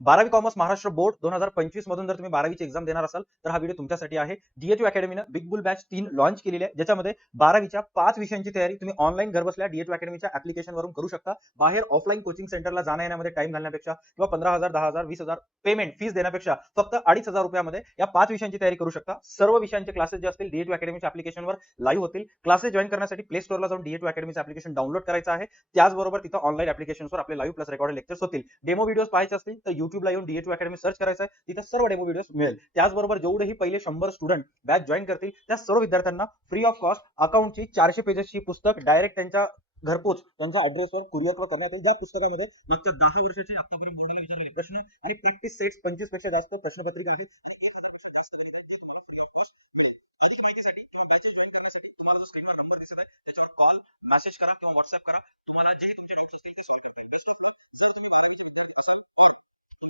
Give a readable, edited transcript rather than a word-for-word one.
12वी commerce Maharashtra board 2025 मधून जर तुम्ही 12वीची एक्झाम देणार असाल तर हा व्हिडिओ तुमच्यासाठी आहे. DHU अकॅडमीनं big boule batch 3 launch केलेली आहे, ज्याच्यामध्ये 12वीच्या 5 विषयांची तयारी तुम्ही ऑनलाईन घर बसल्या डीएचयू अकॅडमीच्या ऍप्लिकेशन वरून करू शकता. बाहेर ऑफलाईन कोचिंग सेंटरला जाण्या येण्यामध्ये टाइम घालण्यापेक्षा किंवा 15,000, 10,000, 20,000 पेमेंट फीस देण्यापेक्षा फक्त 2,500 रुपयामध्ये या 5 विषयांची तयारी करू शकता. सर्व विषयांचे क्लासेस जे असतील डीएचयू अकॅडमीच्या ऍप्लिकेशनवर लाईव्ह होतील. क्लासेस जॉईन करण्यासाठी प्ले स्टोअरला जाऊन डीएचयू अकॅडमीचं ऍप्लिकेशन डाउनलोड करायचं आहे. त्याचबरोबर तिथं ऑनलाईन ऍप्लिकेशनवर आपले लाईव्ह प्लस रेकॉर्डेड लेक्चर्स होतील. डेमो व्हिडिओज पाहायचे असतील तर युट्यूबला येऊन डीएचयू अकॅडमी सर्च करायचं आहे, तिथे सर्व डेमो व्हिडिओज मिळेल. त्याचबरोबर जेवढेही पहिले 100 स्टुडंट बॅच जॉईन करतील त्या सर्व विद्यार्थ्यांना फ्री ऑफ कॉस्ट अकाउंटची 400 पेजेसची पुस्तक डायरेक्ट त्यांच्या घरपोच त्यांच्या ऍड्रेसवर कुरिअरवर करण्यात येईल. ज्या पुस्तकामध्ये मागच्या 10 वर्षाचे आतापर्यंत बोर्डाला विचारलेले प्रश्न आणि प्रॅक्टिस सेट्स 25 पेक्षा जास्त प्रश्नपत्रिका आहेत आणि 1000 पेक्षा जास्त गणित आहे, ते तुम्हाला फ्री ऑफ कॉस्ट मिळेल. अधिक माहितीसाठी किंवा बॅचेस जॉईन करण्यासाठी तुम्हाला जो स्क्रीनवर नंबर दिसत आहे त्याच्यावर कॉल, मेसेज करा किंवा व्हॉट्सअप करा. तुम्हाला जे तुमचे डाऊट्स असतील ते सॉल्व्ह करतील. बेस्ट ऑफ लक. जर तुम्ही 12वीचे विद्यार्थी असाल